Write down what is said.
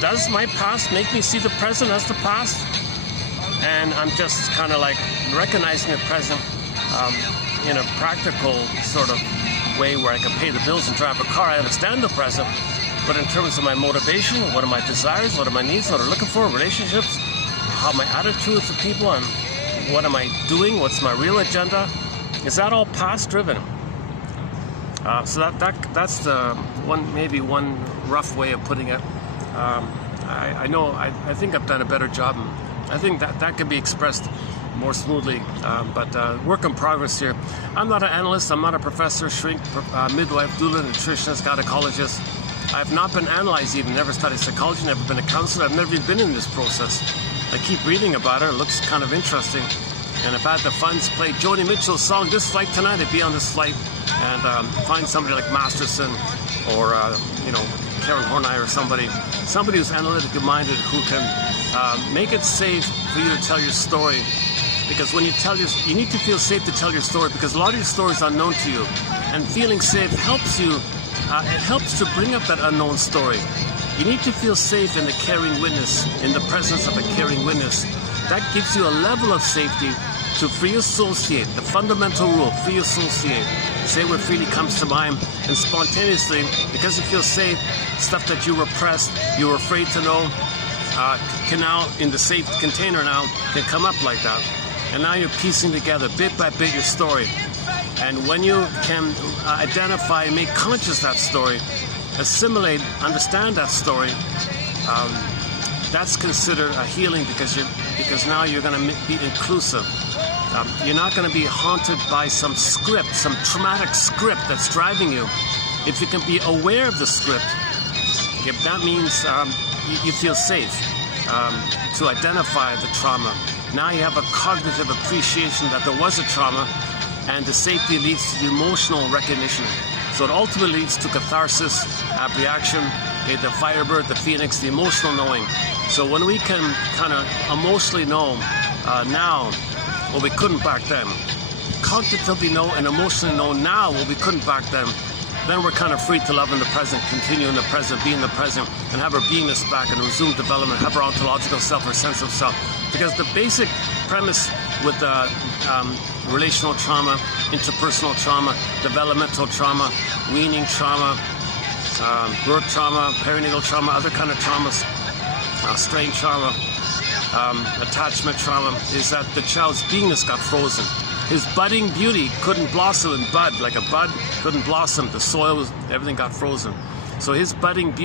does my past make me see the present as the past? And I'm just kind of like recognizing the present in a practical sort of way where I can pay the bills and drive a car. I understand the present, but in terms of my motivation, what are my desires, what are my needs, what I'm looking for, relationships, how my attitude to people, and what am I doing, what's my real agenda, is that all past driven? So that's the maybe one rough way of putting it. I think I've done a better job. I think that can be expressed more smoothly, but work in progress here. I'm not an analyst, I'm not a professor, shrink, midwife, doula, nutritionist, gynecologist. I've not been analyzed even, never studied psychology, never been a counselor, I've never even been in this process. I keep reading about it looks kind of interesting. And if I had the funds play Joni Mitchell's song, This Flight Tonight, I'd be on this flight and find somebody like Masterson or, Karen Horney or somebody who's analytically minded who can make it safe for you to tell your story. Because when you need to feel safe to tell your story, because a lot of your story is unknown to you, and feeling safe helps you. It helps to bring up that unknown story. You need to feel safe in the caring witness, in the presence of a caring witness. That gives you a level of safety to free associate. The fundamental rule: free associate. Say what freely comes to mind, and spontaneously, because you feel safe, stuff that you repressed, you were afraid to know, can now, in the safe container now, can come up like that. And now you're piecing together bit by bit your story. And when you can identify and make conscious that story, assimilate, understand that story, that's considered a healing because now you're going to be inclusive. You're not going to be haunted by some script, some traumatic script that's driving you. If you can be aware of the script, if that means you feel safe to identify the trauma. Now you have a cognitive appreciation that there was a trauma, and the safety leads to the emotional recognition. So it ultimately leads to catharsis, reaction, the firebird, the phoenix, the emotional knowing. So when we can kind of emotionally know now what we couldn't back then, cognitively know and emotionally know now what we couldn't back then we're kind of free to love in the present, continue in the present, be in the present, and have our beingness back and resume development, have our ontological self, our sense of self. Because the basic premise with relational trauma, interpersonal trauma, developmental trauma, weaning trauma, birth trauma, perinatal trauma, other kind of traumas, strain trauma, attachment trauma, is that the child's beingness got frozen. His budding beauty couldn't blossom and bud. Like a bud couldn't blossom. The soil everything got frozen. So his budding beauty